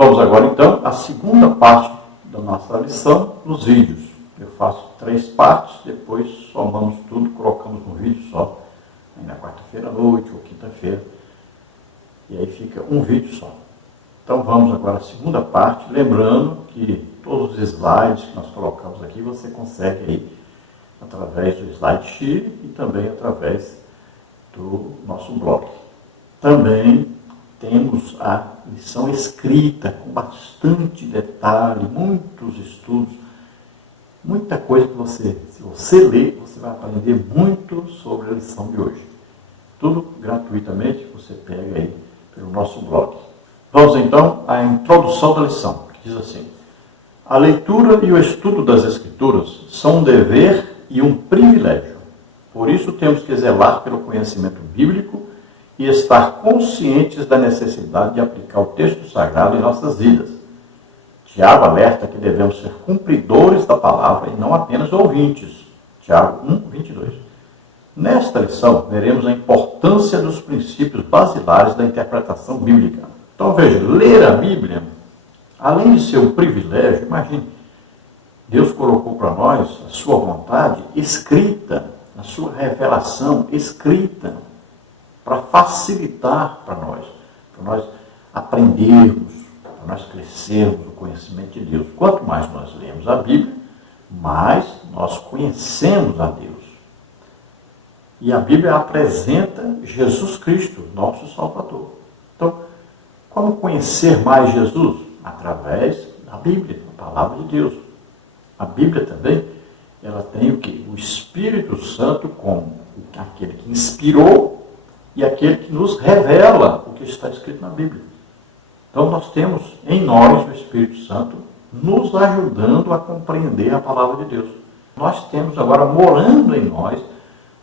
Vamos agora então à segunda parte da nossa lição nos vídeos. Eu faço 3 partes, depois somamos tudo, colocamos no vídeo só, aí na quarta-feira à noite ou quinta-feira, e aí fica um vídeo só. Então vamos agora à segunda parte, lembrando que todos os slides que nós colocamos aqui você consegue aí através do SlideShare e também através do nosso blog. Também temos a lição escrita, com bastante detalhe, muitos estudos, muita coisa que se você ler, você vai aprender muito sobre a lição de hoje. Tudo gratuitamente, você pega aí pelo nosso blog. Vamos então à introdução da lição, que diz assim: a leitura e o estudo das Escrituras são um dever e um privilégio. Por isso temos que zelar pelo conhecimento bíblico e estar conscientes da necessidade de aplicar o texto sagrado em nossas vidas. Tiago alerta que devemos ser cumpridores da palavra e não apenas ouvintes. Tiago 1:22. Nesta lição, veremos a importância dos princípios basilares da interpretação bíblica. Então veja, ler a Bíblia, além de ser um privilégio, imagine, Deus colocou para nós a sua vontade escrita, a sua revelação escrita, para facilitar para nós aprendermos, para nós crescermos no conhecimento de Deus. Quanto mais nós lemos a Bíblia, mais nós conhecemos a Deus. E a Bíblia apresenta Jesus Cristo, nosso Salvador. Então, como conhecer mais Jesus? Através da Bíblia, a palavra de Deus. A Bíblia também, ela tem o quê? O Espírito Santo como aquele que inspirou e aquele que nos revela o que está escrito na Bíblia. Então nós temos em nós o Espírito Santo nos ajudando a compreender a palavra de Deus. Nós temos agora morando em nós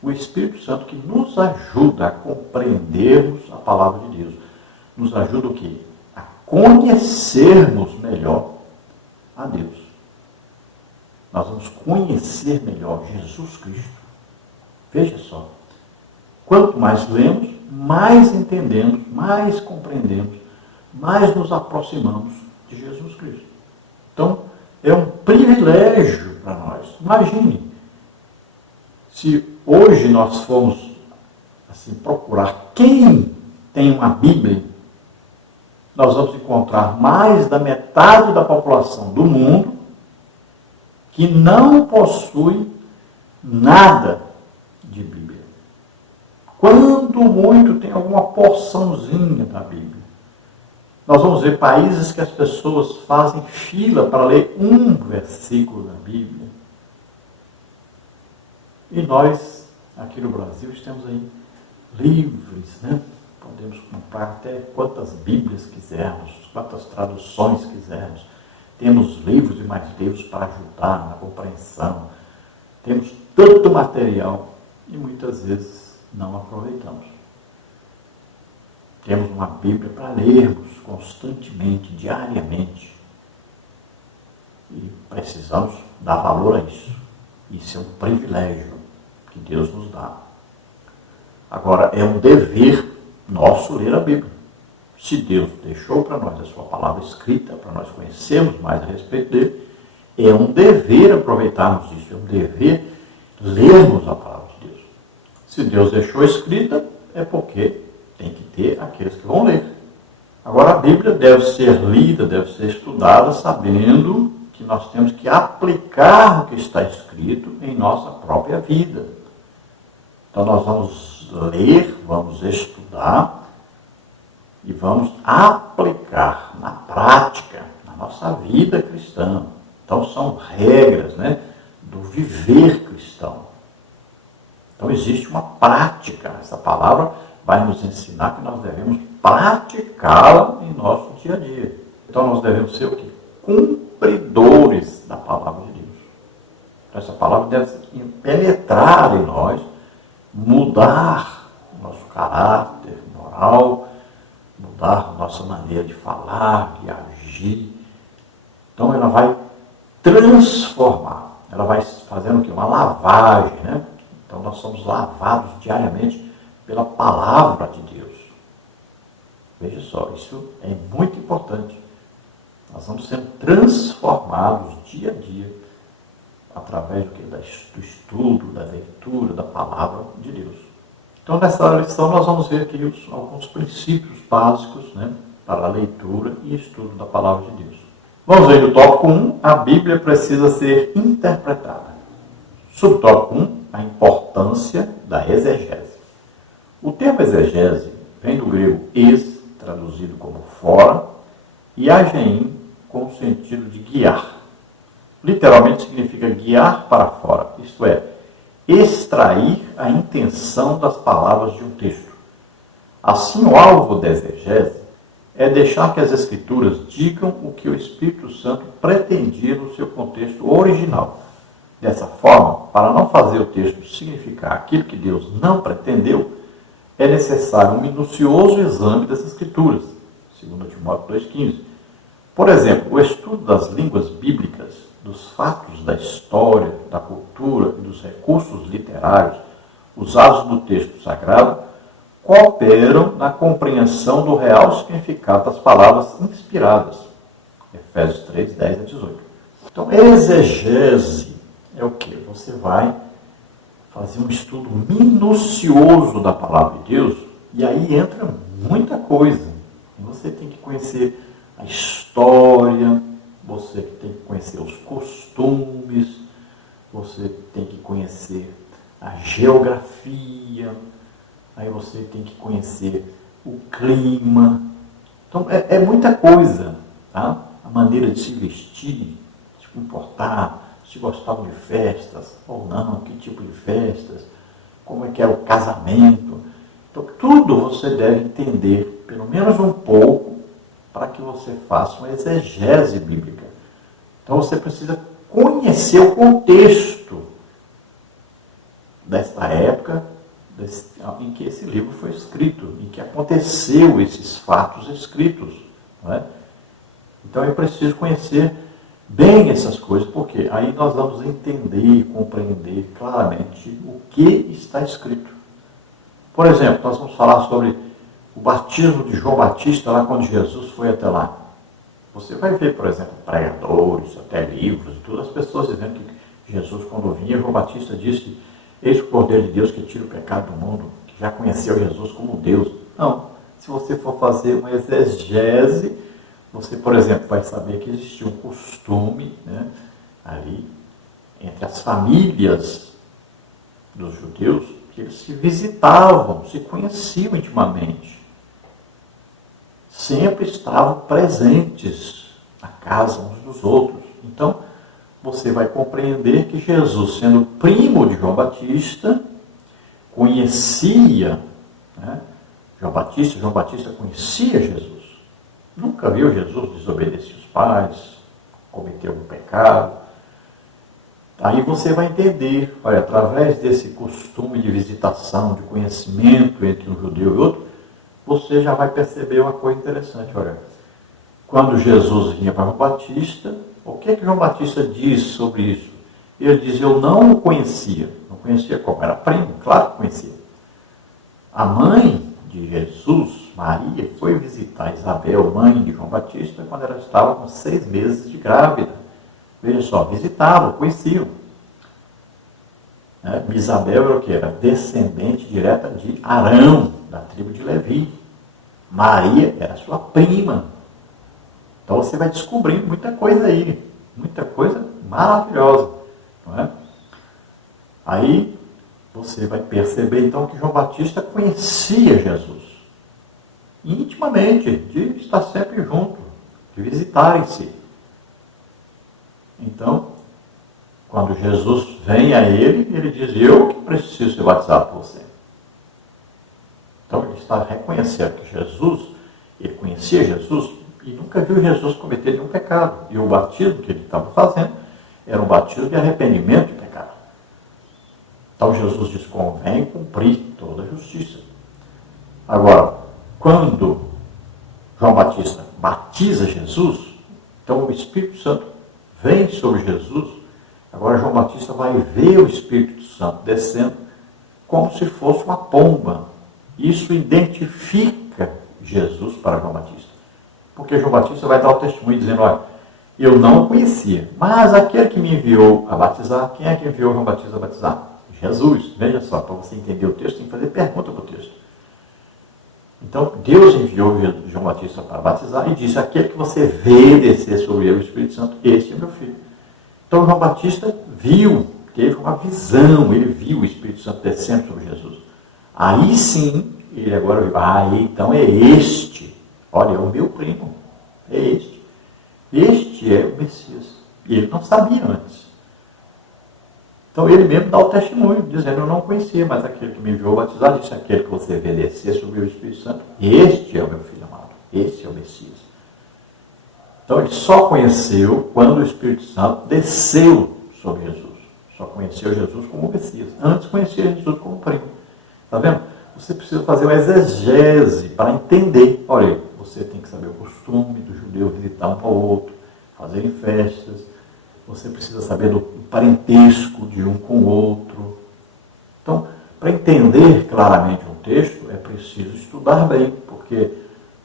o Espírito Santo que nos ajuda a compreendermos a palavra de Deus. Nos ajuda o quê? A conhecermos melhor a Deus. Nós vamos conhecer melhor Jesus Cristo. Veja só. Quanto mais lemos, mais entendemos, mais compreendemos, mais nos aproximamos de Jesus Cristo. Então, é um privilégio para nós. Imagine, se hoje nós formos assim, procurar quem tem uma Bíblia, nós vamos encontrar mais da metade da população do mundo que não possui nada de Bíblia. Quando muito tem alguma porçãozinha da Bíblia. Nós vamos ver países que as pessoas fazem fila para ler um versículo da Bíblia. E nós, aqui no Brasil, estamos aí livres, né? Podemos comprar até quantas Bíblias quisermos, quantas traduções quisermos. Temos livros e mais livros para ajudar na compreensão. Temos tanto material e muitas vezes não aproveitamos. Temos uma Bíblia para lermos constantemente, diariamente. E precisamos dar valor a isso. Isso é um privilégio que Deus nos dá. Agora, é um dever nosso ler a Bíblia. Se Deus deixou para nós a sua palavra escrita, para nós conhecermos mais a respeito dele, é um dever aproveitarmos isso, é um dever lermos a palavra de Deus. Se Deus deixou escrita, é porque tem que ter aqueles que vão ler. Agora, a Bíblia deve ser lida, deve ser estudada, sabendo que nós temos que aplicar o que está escrito em nossa própria vida. Então, nós vamos ler, vamos estudar e vamos aplicar na prática, na nossa vida cristã. Então, são regras, né, do viver cristão. Então, existe uma prática. Essa palavra vai nos ensinar que nós devemos praticá-la em nosso dia a dia. Então, nós devemos ser o quê? Cumpridores da palavra de Deus. Então, essa palavra deve penetrar em nós, mudar o nosso caráter moral, mudar a nossa maneira de falar, de agir. Então, ela vai transformar. Ela vai fazendo o quê? Uma lavagem, né? Então, nós somos lavados diariamente pela palavra de Deus. Veja só, isso é muito importante. Nós vamos sendo transformados dia a dia através do estudo, da leitura, da palavra de Deus. Então, nessa lição, nós vamos ver aqui alguns princípios básicos, né, para a leitura e estudo da palavra de Deus. Vamos ver no tópico 1, a Bíblia precisa ser interpretada. Subtópico 1, a importância da exegese. O termo exegese vem do grego ex, traduzido como fora, e agein, com o sentido de guiar. Literalmente significa guiar para fora, isto é, extrair a intenção das palavras de um texto. Assim, o alvo da exegese é deixar que as Escrituras digam o que o Espírito Santo pretendia no seu contexto original. Dessa forma, para não fazer o texto significar aquilo que Deus não pretendeu, é necessário um minucioso exame das Escrituras, segundo Timóteo 2,15. Por exemplo, o estudo das línguas bíblicas, dos fatos da história, da cultura e dos recursos literários usados no texto sagrado, cooperam na compreensão do real significado das palavras inspiradas. Efésios 3, 10 a 18. Então, exegese é o quê? Você vai fazer um estudo minucioso da palavra de Deus, e aí entra muita coisa. Você tem que conhecer a história, você tem que conhecer os costumes, você tem que conhecer a geografia, aí você tem que conhecer o clima. Então, é muita coisa, tá? A maneira de se vestir, se comportar, se gostavam de festas ou não, que tipo de festas, como é que era o casamento. Então, tudo você deve entender, pelo menos um pouco, para que você faça uma exegese bíblica. Então, você precisa conhecer o contexto desta época em que esse livro foi escrito, em que aconteceu esses fatos escritos. Não é? Então, é preciso conhecer bem essas coisas, porque aí nós vamos entender e compreender claramente o que está escrito. Por exemplo, nós vamos falar sobre o batismo de João Batista, lá quando Jesus foi até lá. Você vai ver, por exemplo, pregadores, até livros e tudo, as pessoas dizendo que Jesus, quando vinha, João Batista disse: eis o Cordeiro de Deus que tira o pecado do mundo, que já conheceu Jesus como Deus. Não, se você for fazer uma exegese, você, por exemplo, vai saber que existia um costume, né, ali entre as famílias dos judeus, que eles se visitavam, se conheciam intimamente. Sempre estavam presentes na casa uns dos outros. Então, você vai compreender que Jesus, sendo primo de João Batista, conhecia, né, João Batista conhecia Jesus. Nunca viu Jesus desobedecer os pais, cometer algum pecado. Aí você vai entender, olha, através desse costume de visitação, de conhecimento entre um judeu e outro, você já vai perceber uma coisa interessante. Olha, quando Jesus vinha para João Batista, o que João Batista diz sobre isso? Ele diz: eu não o conhecia. Não conhecia como? Era primo, claro que conhecia. A mãe de Jesus, Maria, foi visitar Isabel, mãe de João Batista, quando ela estava com 6 meses de grávida. Veja só, visitavam, conheciam. Isabel era o que? Era descendente direta de Arão, da tribo de Levi. Maria era sua prima. Então você vai descobrindo muita coisa aí, muita coisa maravilhosa. Não é? Aí você vai perceber então que João Batista conhecia Jesus intimamente, de estar sempre junto, de visitarem-se. Então, quando Jesus vem a ele, ele diz: eu que preciso ser batizado por você. Então ele está reconhecendo que Jesus, ele conhecia Jesus e nunca viu Jesus cometer nenhum pecado. E o batismo que ele estava fazendo era um batismo de arrependimento de pecado. Então Jesus diz: convém cumprir toda a justiça. Agora, quando João Batista batiza Jesus, então o Espírito Santo vem sobre Jesus. Agora João Batista vai ver o Espírito Santo descendo como se fosse uma pomba. Isso identifica Jesus para João Batista. Porque João Batista vai dar o testemunho dizendo, olha, eu não o conhecia, mas aquele que me enviou a batizar, quem é que enviou João Batista a batizar? Jesus. Veja só, para você entender o texto, tem que fazer pergunta para o texto. Então, Deus enviou João Batista para batizar e disse, aquele que você vê descer sobre ele o Espírito Santo, esse é meu filho. Então, João Batista viu, teve uma visão, ele viu o Espírito Santo descendo sobre Jesus. Aí sim, ele agora viu, então é este. Olha, é o meu primo, é este. Este é o Messias. E ele não sabia antes. Então ele mesmo dá o testemunho, dizendo, eu não conhecia, mas aquele que me enviou a batizar, disse, aquele que você vê descer sobre o Espírito Santo, este é o meu filho amado, este é o Messias. Então ele só conheceu quando o Espírito Santo desceu sobre Jesus. Só conheceu Jesus como Messias. Antes conhecia Jesus como primo. Está vendo? Você precisa fazer uma exegese para entender. Olha, você tem que saber o costume do judeu visitar um ao outro, fazerem festas. Você precisa saber do parentesco de um com o outro. Então, para entender claramente um texto, é preciso estudar bem, porque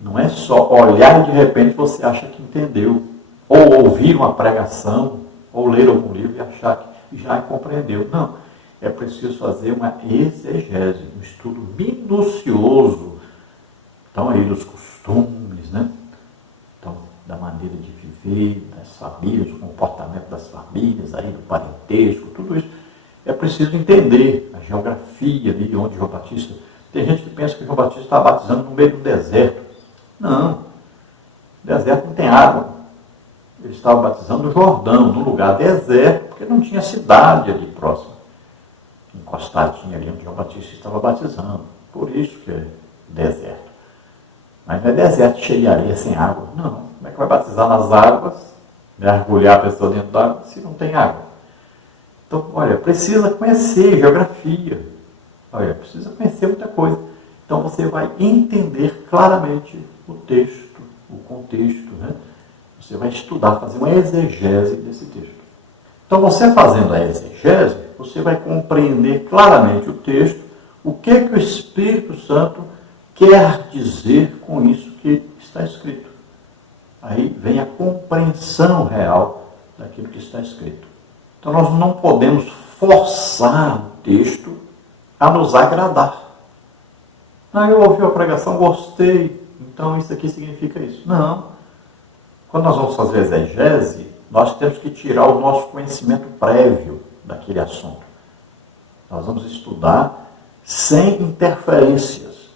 não é só olhar e de repente você acha que entendeu, ou ouvir uma pregação, ou ler algum livro e achar que já compreendeu. Não, é preciso fazer uma exegese, um estudo minucioso, então aí dos costumes, né? Então, da maneira de viver, das famílias, do comportamento das famílias, aí, do parentesco, tudo isso. É preciso entender a geografia ali onde João Batista... Tem gente que pensa que João Batista está batizando no meio do deserto. Não, o deserto não tem água. Ele estava batizando no Jordão, num lugar deserto, porque não tinha cidade ali próximo. Encostadinha ali onde João Batista estava batizando. Por isso que é deserto. Mas não é deserto cheio de areia, sem água. Não. Como é que vai batizar nas águas, mergulhar a pessoa dentro da água, se não tem água? Então, olha, precisa conhecer geografia. Olha, precisa conhecer muita coisa. Então, você vai entender claramente o texto, o contexto, né? Você vai estudar, fazer uma exegese desse texto. Então, você fazendo a exegese, você vai compreender claramente o texto, o que o Espírito Santo quer dizer com isso que está escrito. Aí vem a compreensão real daquilo que está escrito. Então nós não podemos forçar o texto a nos agradar. Eu ouvi a pregação, gostei, então isso aqui significa isso. Não. Quando nós vamos fazer exegese, nós temos que tirar o nosso conhecimento prévio daquele assunto. Nós vamos estudar sem interferências,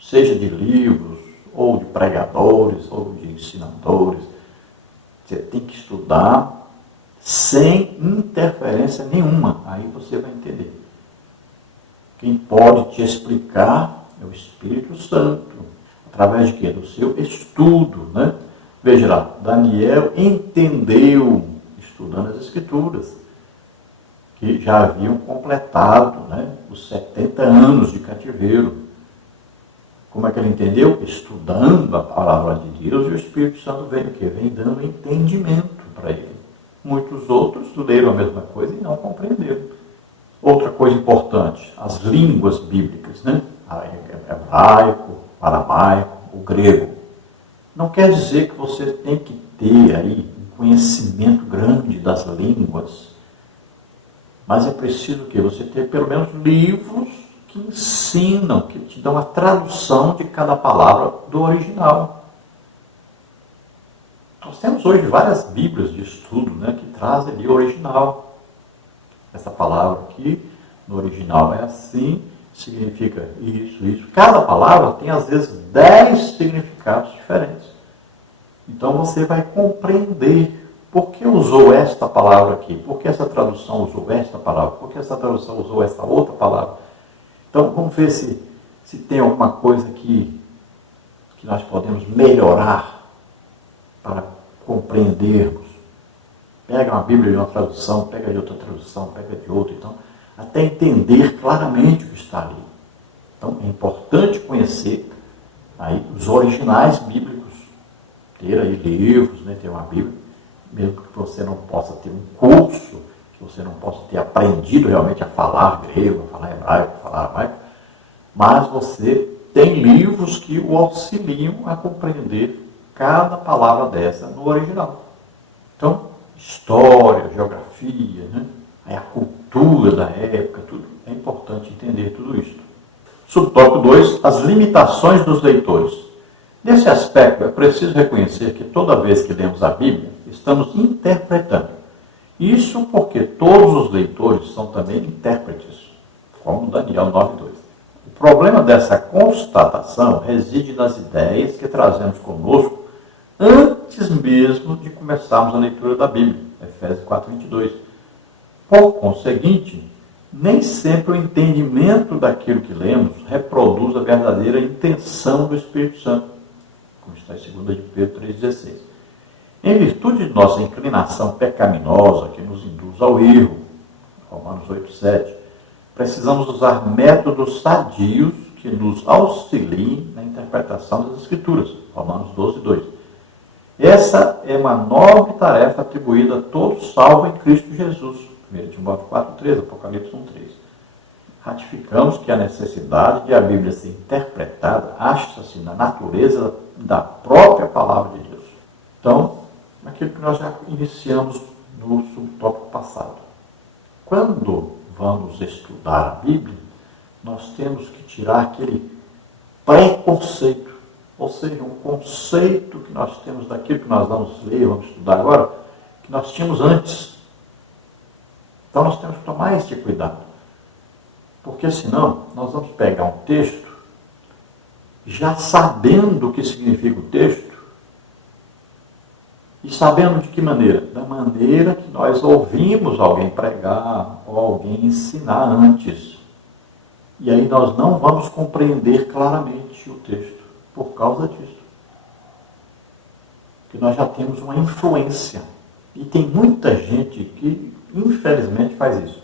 seja de livros, ou de pregadores, ou de ensinadores. Você tem que estudar sem interferência nenhuma. Aí você vai entender. Quem pode te explicar é o Espírito Santo. Através de quê? Do seu estudo, né? Veja lá, Daniel entendeu, estudando as Escrituras, que já haviam completado, né, os 70 anos de cativeiro. Como é que ele entendeu? Estudando a palavra de Deus, e o Espírito Santo vem o quê? Vem dando entendimento para ele. Muitos outros leram a mesma coisa e não compreenderam. Outra coisa importante, as línguas bíblicas, né? Hebraico, aramaico, o grego. Não quer dizer que você tem que ter aí um conhecimento grande das línguas, mas é preciso que você tenha pelo menos livros que ensinam, que te dão a tradução de cada palavra do original. Nós temos hoje várias bíblias de estudo, né, que trazem ali o original. Essa palavra aqui, no original é assim, significa isso, isso. Cada palavra tem às vezes 10 significados diferentes. Então você vai compreender por que usou esta palavra aqui, por que essa tradução usou esta palavra, por que essa tradução usou essa outra palavra. Então vamos ver se tem alguma coisa que nós podemos melhorar para compreendermos. Pega uma Bíblia de uma tradução, pega de outra tradução, pega de outra, então, até entender claramente o que está ali. Então, é importante conhecer aí os originais bíblicos, ter aí livros, né, ter uma Bíblia, mesmo que você não possa ter um curso, que você não possa ter aprendido realmente a falar grego, a falar hebraico, a falar aramaico, mas você tem livros que o auxiliam a compreender cada palavra dessa no original. Então, história, geografia, né? Aí a cultura da época, tudo. É importante entender tudo isso. Subtópico 2, as limitações dos leitores. Nesse aspecto, é preciso reconhecer que toda vez que lemos a Bíblia, estamos interpretando. Isso porque todos os leitores são também intérpretes, como Daniel 9:2. O problema dessa constatação reside nas ideias que trazemos conosco antes mesmo de começarmos a leitura da Bíblia, Efésios 4:22. Por conseguinte, nem sempre o entendimento daquilo que lemos reproduz a verdadeira intenção do Espírito Santo, como está em 2 de Pedro 3,16. Em virtude de nossa inclinação pecaminosa que nos induz ao erro, Romanos 8:7, precisamos usar métodos sadios que nos auxiliem na interpretação das Escrituras, Romanos 12:2. Essa é uma nobre tarefa atribuída a todos salvos em Cristo Jesus, 1 Timóteo 4:3, Apocalipse 1:3. Ratificamos que a necessidade de a Bíblia ser interpretada acha-se na natureza da própria palavra de Deus. Então, aquilo que nós já iniciamos no subtópico passado. Quando vamos estudar a Bíblia, nós temos que tirar aquele preconceito, ou seja, um conceito que nós temos daquilo que nós vamos ler, vamos estudar agora, que nós tínhamos antes. Então nós temos que tomar este cuidado, porque senão nós vamos pegar um texto, já sabendo o que significa o texto, e sabendo de que maneira? Da maneira que nós ouvimos alguém pregar ou alguém ensinar antes. E aí nós não vamos compreender claramente o texto por causa disso. Porque nós já temos uma influência. E tem muita gente que, infelizmente, faz isso.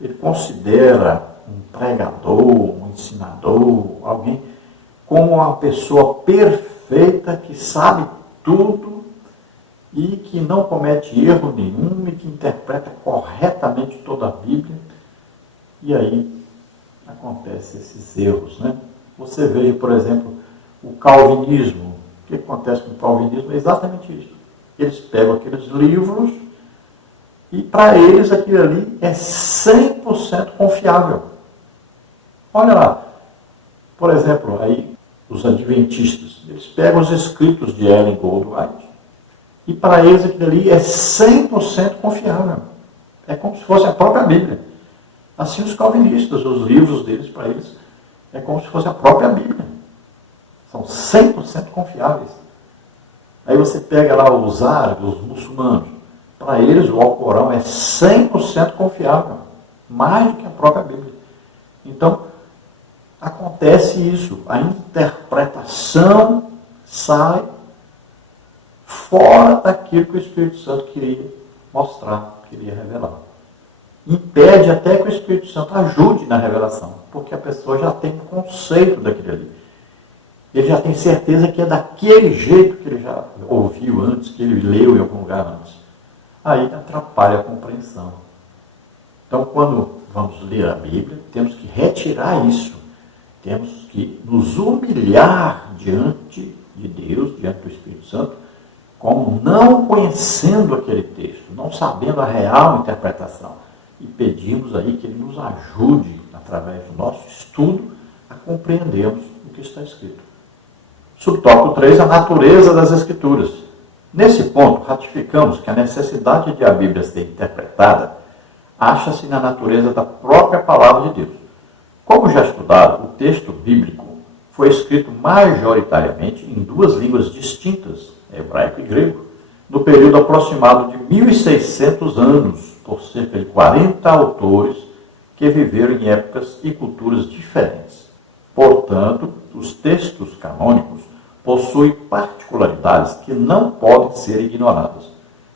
Ele considera um pregador, um ensinador, alguém como uma pessoa perfeita que sabe tudo e que não comete erro nenhum e que interpreta corretamente toda a Bíblia. E aí acontecem esses erros, né? Você veja, por exemplo, o calvinismo. O que acontece com o calvinismo é exatamente isso. Eles pegam aqueles livros e para eles aquilo ali é 100% confiável. Olha lá, por exemplo, aí os adventistas, eles pegam os escritos de Ellen Goldwhite e para eles aquilo ali é 100% confiável. É como se fosse a própria Bíblia. Assim os calvinistas, os livros deles, para eles, é como se fosse a própria Bíblia. São 100% confiáveis. Aí você pega lá os árabes, os muçulmanos. Para eles o Alcorão é 100% confiável. Mais do que a própria Bíblia. Então, acontece isso. A interpretação sai fora daquilo que o Espírito Santo queria mostrar, queria revelar. Impede até que o Espírito Santo ajude na revelação, porque a pessoa já tem um conceito daquilo ali. Ele já tem certeza que é daquele jeito que ele já ouviu antes, que ele leu em algum lugar antes. Aí atrapalha a compreensão. Então, quando vamos ler a Bíblia, temos que retirar isso. Temos que nos humilhar diante de Deus, diante do Espírito Santo, como não conhecendo aquele texto, não sabendo a real interpretação. E pedimos aí que ele nos ajude, através do nosso estudo, a compreendermos o que está escrito. Subtópico 3, a natureza das Escrituras. Nesse ponto, ratificamos que a necessidade de a Bíblia ser interpretada acha-se na natureza da própria palavra de Deus. Como já estudado, o texto bíblico foi escrito majoritariamente em duas línguas distintas, hebraico e grego, no período aproximado de 1.600 anos, por cerca de 40 autores que viveram em épocas e culturas diferentes. Portanto, os textos canônicos possuem particularidades que não podem ser ignoradas.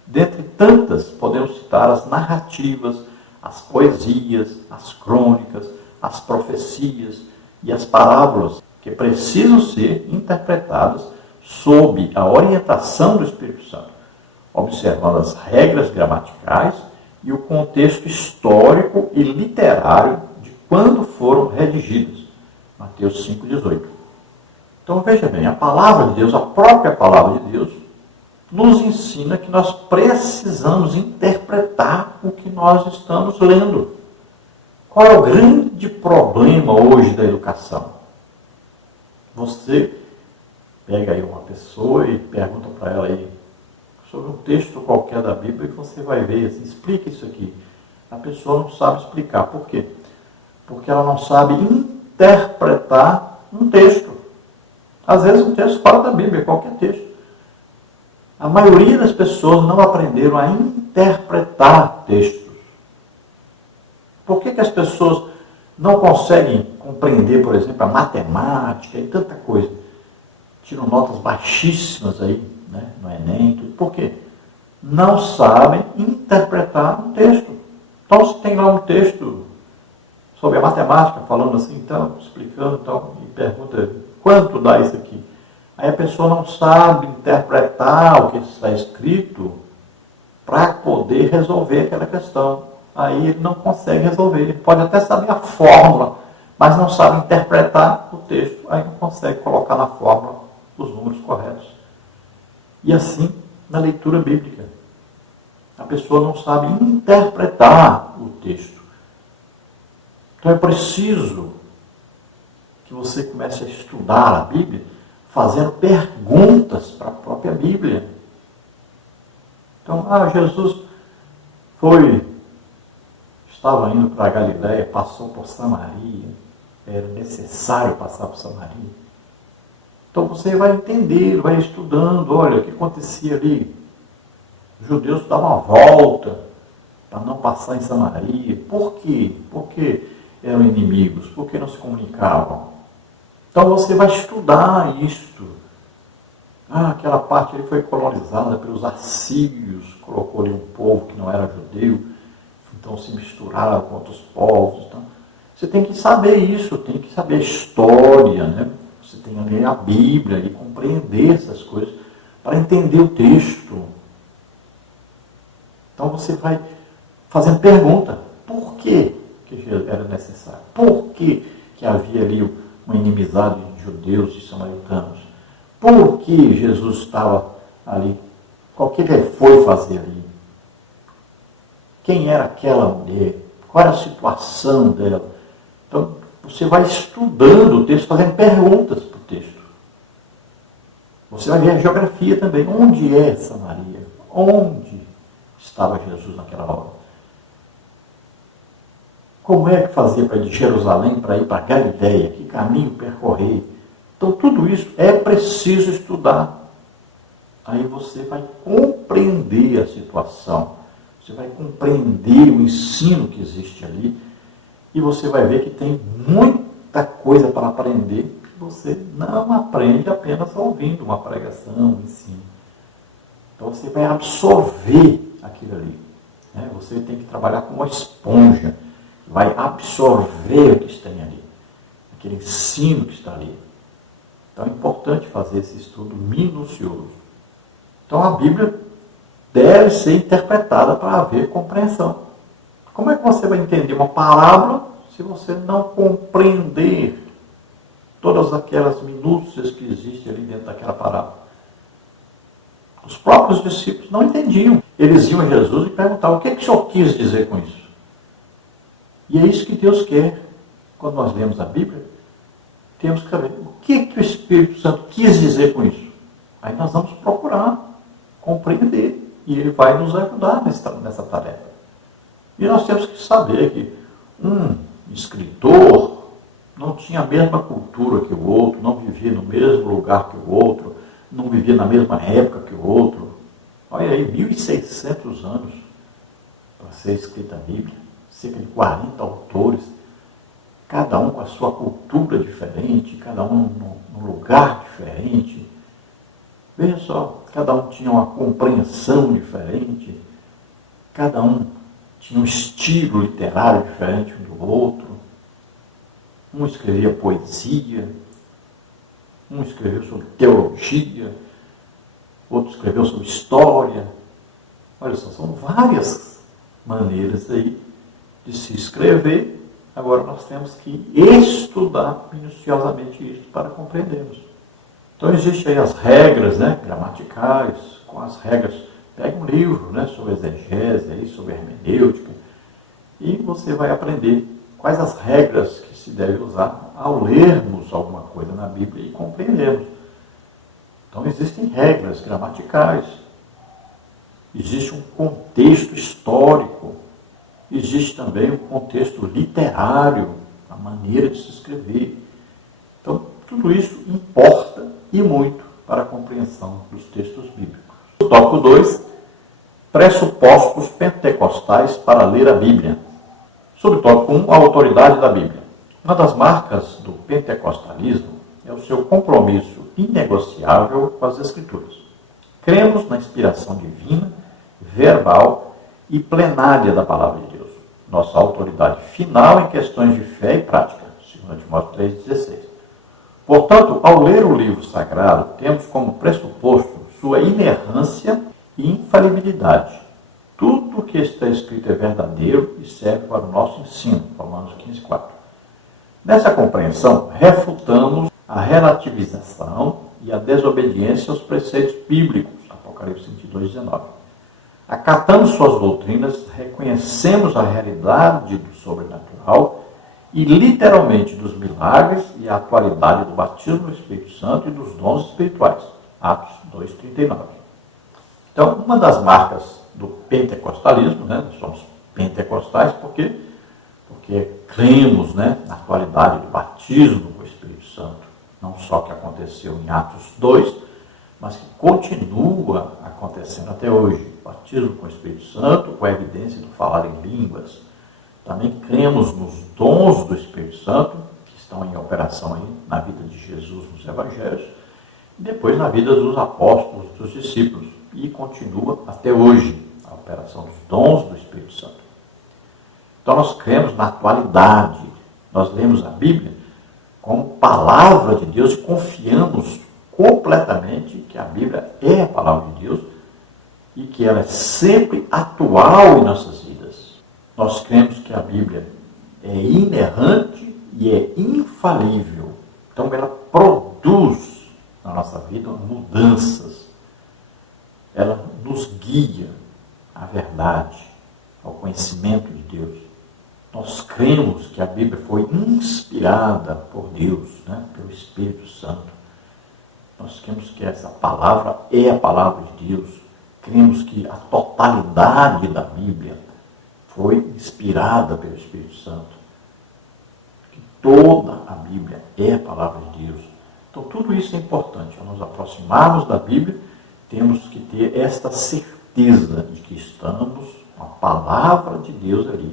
Dentre tantas, podemos citar as narrativas, as poesias, as crônicas, as profecias e as parábolas, que precisam ser interpretadas sob a orientação do Espírito Santo, observando as regras gramaticais e o contexto histórico e literário de quando foram redigidas. Mateus 5,18. Então veja bem, a palavra de Deus, a própria palavra de Deus, nos ensina que nós precisamos interpretar o que nós estamos lendo. Qual é o grande problema hoje da educação? Você pega aí uma pessoa e pergunta para ela aí sobre um texto qualquer da Bíblia e você vai ver, assim, explica isso aqui. A pessoa não sabe explicar. Por quê? Porque ela não sabe interpretar um texto. Às vezes um texto fora da Bíblia, qualquer texto. A maioria das pessoas não aprenderam a interpretar textos. Por que as pessoas não conseguem compreender, por exemplo, a matemática e tanta coisa? Tiram notas baixíssimas aí, né, no Enem, tudo. Por quê? Não sabem interpretar um texto. Então, se tem lá um texto sobre a matemática, falando assim, então, explicando, então, e pergunta, quanto dá isso aqui? Aí a pessoa não sabe interpretar o que está escrito para poder resolver aquela questão. Aí ele não consegue resolver. Ele pode até saber a fórmula, mas não sabe interpretar o texto. Aí não consegue colocar na fórmula os números corretos. E assim, na leitura bíblica, a pessoa não sabe interpretar o texto. Então é preciso que você comece a estudar a Bíblia fazendo perguntas para a própria Bíblia. Então, Jesus estava indo para a Galiléia, passou por Samaria, era necessário passar por Samaria. Então você vai entender, vai estudando, olha, o que acontecia ali. Os judeus davam uma volta para não passar em Samaria. Por quê? Porque eram inimigos, porque não se comunicavam. Então você vai estudar isto. Aquela parte ali foi colonizada pelos assírios, colocou ali um povo que não era judeu, então se misturaram com outros povos. Então, você tem que saber isso, tem que saber a história, né? Você tem que ler a Bíblia e compreender essas coisas para entender o texto. Então você vai fazendo pergunta, por que era necessário? Por que havia ali uma inimizade de judeus e samaritanos? Por que Jesus estava ali? O que ele foi fazer ali? Quem era aquela mulher? Qual era a situação dela? Então, você vai estudando o texto, fazendo perguntas para o texto. Você vai ver a geografia também. Onde é Samaria? Onde estava Jesus naquela hora? Como é que fazia para ir de Jerusalém para ir para Galiléia? Que caminho percorrer? Então, tudo isso é preciso estudar. Aí você vai compreender a situação. Você vai compreender o ensino que existe ali. E você vai ver que tem muita coisa para aprender que você não aprende apenas ouvindo uma pregação, um ensino. Então, você vai absorver aquilo ali. Né? Você tem que trabalhar como uma esponja. Vai absorver o que tem ali. Aquele ensino que está ali. Então é importante fazer esse estudo minucioso. Então a Bíblia deve ser interpretada para haver compreensão. Como é que você vai entender uma palavra se você não compreender todas aquelas minúcias que existem ali dentro daquela palavra? Os próprios discípulos não entendiam. Eles iam a Jesus e perguntavam, o que o Senhor quis dizer com isso? E é isso que Deus quer. Quando nós lemos a Bíblia, temos que saber o que o Espírito Santo quis dizer com isso. Aí nós vamos procurar compreender. E ele vai nos ajudar nessa tarefa. E nós temos que saber que um escritor não tinha a mesma cultura que o outro, não vivia no mesmo lugar que o outro, não vivia na mesma época que o outro. Olha aí, 1.600 anos para ser escrita a Bíblia. Cerca de 40 autores, cada um com a sua cultura diferente, cada um num lugar diferente. Veja só, cada um tinha uma compreensão diferente, cada um tinha um estilo literário diferente um do outro. Um escrevia poesia, um escreveu sobre teologia, outro escreveu sobre história. Olha só, são várias maneiras aí de se escrever. Agora nós temos que estudar minuciosamente isso para compreendermos. Então existem aí as regras, né, gramaticais, com as regras. Pega um livro, né, sobre exegese, aí, sobre hermenêutica, e você vai aprender quais as regras que se deve usar ao lermos alguma coisa na Bíblia e compreendermos. Então existem regras gramaticais, existe um contexto histórico, existe também um contexto literário, a maneira de se escrever. Então tudo isso importa e muito para a compreensão dos textos bíblicos. No tópico 2, pressupostos pentecostais para ler a Bíblia. Sobre o tópico 1, a autoridade da Bíblia. Uma das marcas do pentecostalismo é o seu compromisso inegociável com as Escrituras. Cremos na inspiração divina, verbal e plenária da Palavra de Deus. Nossa autoridade final em questões de fé e prática. 2 Timóteo 3,16. Portanto, ao ler o livro sagrado, temos como pressuposto sua inerrância e infalibilidade. Tudo o que está escrito é verdadeiro e serve para o nosso ensino. Romanos 15,4. Nessa compreensão, refutamos a relativização e a desobediência aos preceitos bíblicos. Apocalipse 22,19. Acatamos suas doutrinas, reconhecemos a realidade do sobrenatural e literalmente dos milagres e a atualidade do batismo do Espírito Santo e dos dons espirituais. Atos 2,39. Então, uma das marcas do pentecostalismo, né, nós somos pentecostais porque cremos, né, na atualidade do batismo com o Espírito Santo, não só que aconteceu em Atos 2, mas que continua acontecendo até hoje. Batismo com o Espírito Santo, com a evidência do falar em línguas. Também cremos nos dons do Espírito Santo, que estão em operação aí na vida de Jesus nos Evangelhos, e depois na vida dos apóstolos, dos discípulos, e continua até hoje a operação dos dons do Espírito Santo. Então nós cremos na atualidade, nós lemos a Bíblia como palavra de Deus e confiamos completamente que a Bíblia é a palavra de Deus e que ela é sempre atual em nossas vidas. Nós cremos que a Bíblia é inerrante e é infalível. Então ela produz na nossa vida mudanças. Ela nos guia à verdade, ao conhecimento de Deus. Nós cremos que a Bíblia foi inspirada por Deus, né, pelo Espírito Santo. Nós cremos que essa palavra é a palavra de Deus. Cremos que a totalidade da Bíblia foi inspirada pelo Espírito Santo. Que toda a Bíblia é a palavra de Deus. Então tudo isso é importante. Ao nos aproximarmos da Bíblia, temos que ter esta certeza de que estamos com a palavra de Deus ali,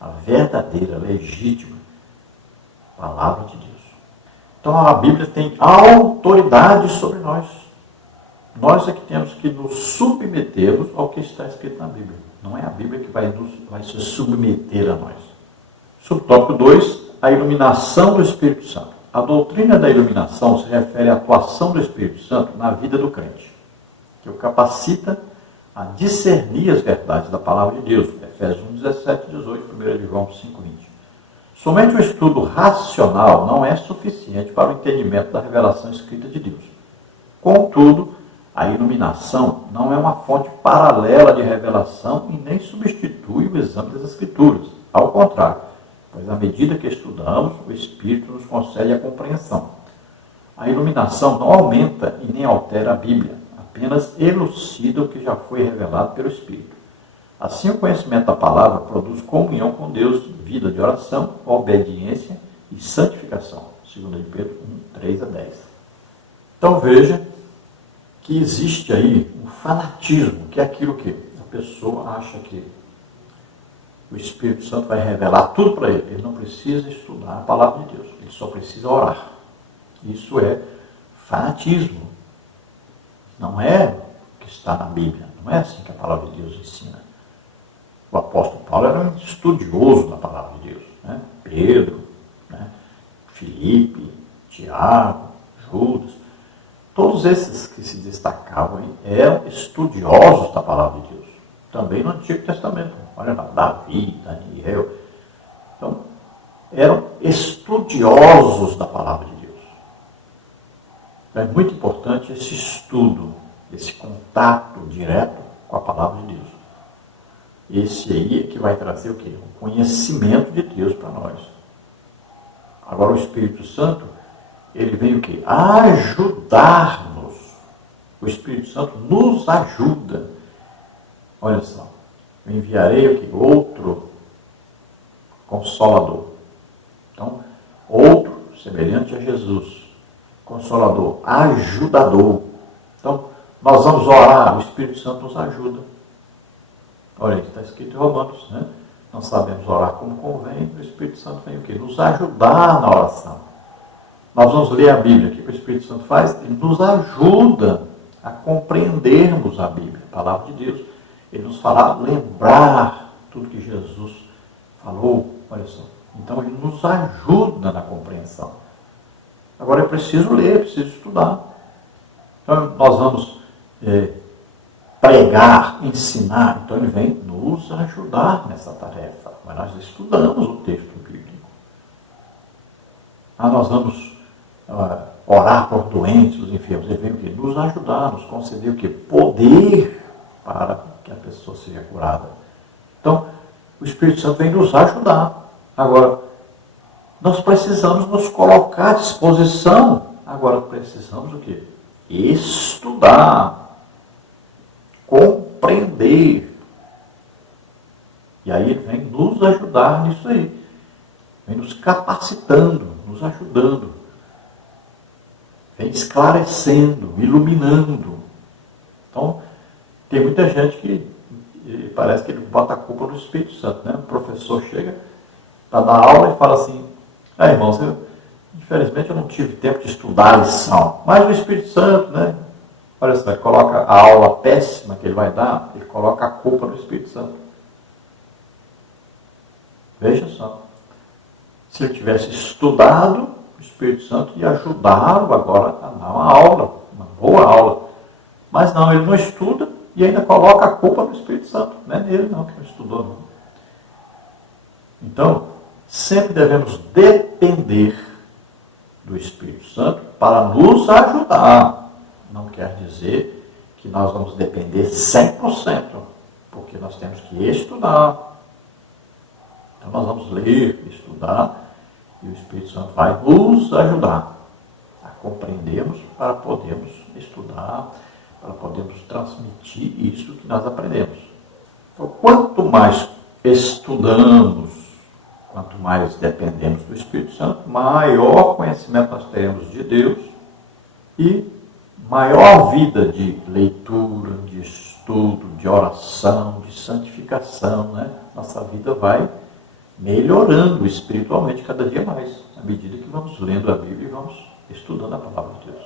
a verdadeira, legítima palavra de Deus. Então a Bíblia tem autoridade sobre nós. Nós é que temos que nos submetermos ao que está escrito na Bíblia. Não é a Bíblia que vai se submeter a nós. Subtópico 2, a iluminação do Espírito Santo. A doutrina da iluminação se refere à atuação do Espírito Santo na vida do crente, que o capacita a discernir as verdades da palavra de Deus. Efésios 1:17, 18, 1 João 5:20. Somente o estudo racional não é suficiente para o entendimento da revelação escrita de Deus. Contudo, a iluminação não é uma fonte paralela de revelação e nem substitui o exame das Escrituras. Ao contrário, pois à medida que estudamos, o Espírito nos concede a compreensão. A iluminação não aumenta e nem altera a Bíblia, apenas elucida o que já foi revelado pelo Espírito. Assim, o conhecimento da palavra produz comunhão com Deus, vida de oração, obediência e santificação. 2 Pedro 1:3-10. Então veja que existe aí um fanatismo, que é aquilo que a pessoa acha que o Espírito Santo vai revelar tudo para ele. Ele não precisa estudar a palavra de Deus, ele só precisa orar. Isso é fanatismo. Não é o que está na Bíblia, não é assim que a palavra de Deus ensina. O apóstolo Paulo era um estudioso da palavra de Deus. Né? Pedro, né? Filipe, Tiago, Judas, todos esses que se destacavam aí eram estudiosos da palavra de Deus. Também no Antigo Testamento. Olha lá, Davi, Daniel. Então, eram estudiosos da palavra de Deus. É muito importante esse estudo, esse contato direto com a palavra de Deus. Esse aí é que vai trazer o quê? O conhecimento de Deus para nós. Agora o Espírito Santo, ele vem o quê? Ajudar-nos. O Espírito Santo nos ajuda. Olha só, eu enviarei o quê? Outro Consolador. Então, outro semelhante a Jesus. Consolador, ajudador. Então, nós vamos orar, o Espírito Santo nos ajuda. Olha aí, está escrito em Romanos, né? Nós sabemos orar como convém, o Espírito Santo vem o quê? Nos ajudar na oração. Nós vamos ler a Bíblia, o que o Espírito Santo faz? Ele nos ajuda a compreendermos a Bíblia, a palavra de Deus. Ele nos fará lembrar tudo que Jesus falou, olha só. Então, ele nos ajuda na compreensão. Agora, é preciso ler, é preciso estudar. Então, nós vamos pregar, ensinar. Então, ele vem nos ajudar nessa tarefa. Mas nós estudamos o texto bíblico. Nós vamos orar por doentes, os enfermos. Ele vem o quê? Nos ajudar, nos conceder o quê? Poder para que a pessoa seja curada. Então, o Espírito Santo vem nos ajudar. Agora, nós precisamos nos colocar à disposição. Agora, precisamos o quê? Estudar. Compreender. E aí ele vem nos ajudar nisso aí. Vem nos capacitando, nos ajudando. Vem esclarecendo, iluminando. Então, tem muita gente que parece que ele bota a culpa no Espírito Santo, né? O professor chega para dar aula e fala assim, irmãos, infelizmente eu não tive tempo de estudar a lição, mas o Espírito Santo, né? Olha só, ele coloca a aula péssima que ele vai dar, ele coloca a culpa no Espírito Santo. Veja só. Se ele tivesse estudado, o Espírito Santo ia ajudá-lo agora a dar uma aula, uma boa aula. Mas não, ele não estuda e ainda coloca a culpa no Espírito Santo. Não é nele não, que não estudou não. Então, sempre devemos depender do Espírito Santo para nos ajudar. Não quer dizer que nós vamos depender 100%, porque nós temos que estudar. Então nós vamos ler, estudar, e o Espírito Santo vai nos ajudar a compreendermos para podermos estudar, para podermos transmitir isso que nós aprendemos. Então, quanto mais estudamos, quanto mais dependemos do Espírito Santo, maior conhecimento nós teremos de Deus e maior vida de leitura, de estudo, de oração, de santificação, né? Nossa vida vai melhorando espiritualmente cada dia mais, à medida que vamos lendo a Bíblia e vamos estudando a palavra de Deus.